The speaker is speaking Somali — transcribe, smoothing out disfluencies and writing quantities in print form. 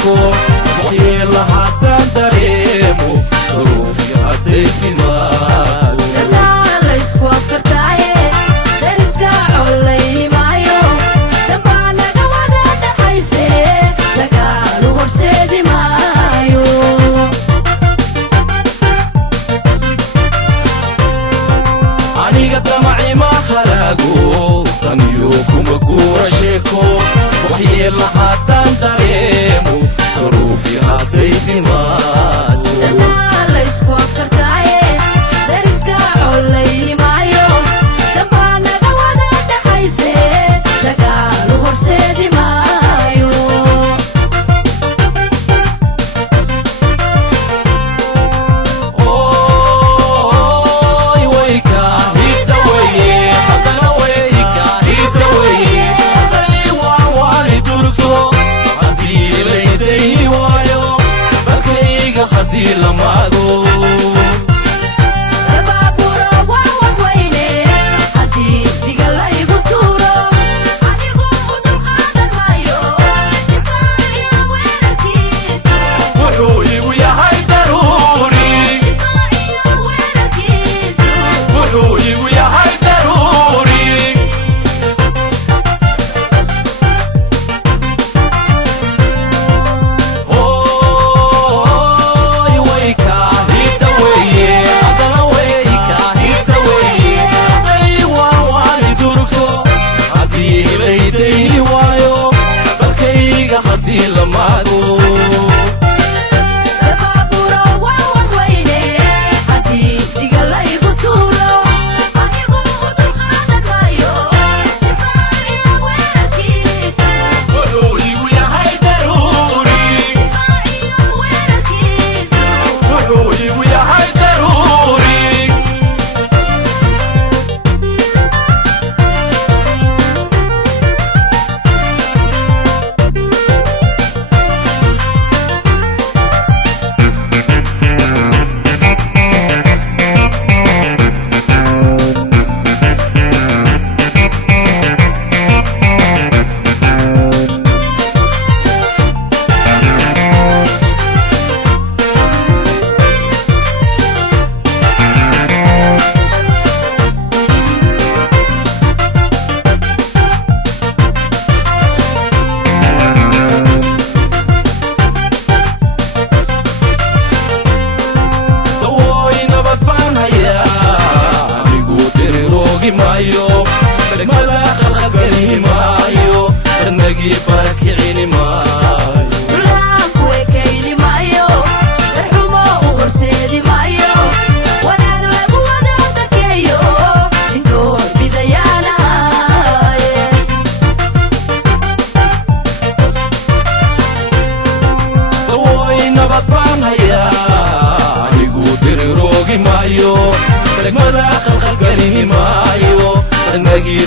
sheeko waxyeelo haddaan dareemo duruufii hadday timaado dhammaan la isku afkartaaye dariska colayhimaayo dambaa naga wada dhaxayse dagaalu horseedi maayo aniga damaci ma halaago daniyo kuma guura sheeko waxyeelo haddaan dareemo duruufii hadday timaado dhammaan la isku afkartaaye dariska colayhimaayo dambaa naga wada dhaxayse dagaalu horseedi maayo ooy way kaahida weye haddana way kaahida weye hadday waanwaani durugto haddii laydayni waayo balkayga haddii la maago dabaaburo waa waxweyne haddii diga la igu tuuro anigu u dulqaadan maayo difaaciyo weerarkiisu wuxuu igu yahay daruuri difaaciyo weerarkiisu wuxuu igu yahay daruuri ooy way kaahida weye haddana way kaahida weye hadday waanwaani durugto haddii laydayni waayo balkayga haddii la maago dabaaburo waa waxweyne haddii diga la igu tuuro anigu u dulqaadan maayo difaaciyo weerarkiisu wuxuu igu yahay daruuri difaaciyo weerarkiisu wuxuu igu yahay daruuri dawooy nabad baan hayaa anigu diriroogi maayo degmada khalkhalgeli maayo darnagii barakicini maayo dhulaanku ekayni maayo darxumo u horseedi maayo wanaag lagu wada dakeeyo intood bidayaanahaye dawooy nabad baan hayaa anigu diriroogi maayo degmada khalkhalgeli maayo darnagii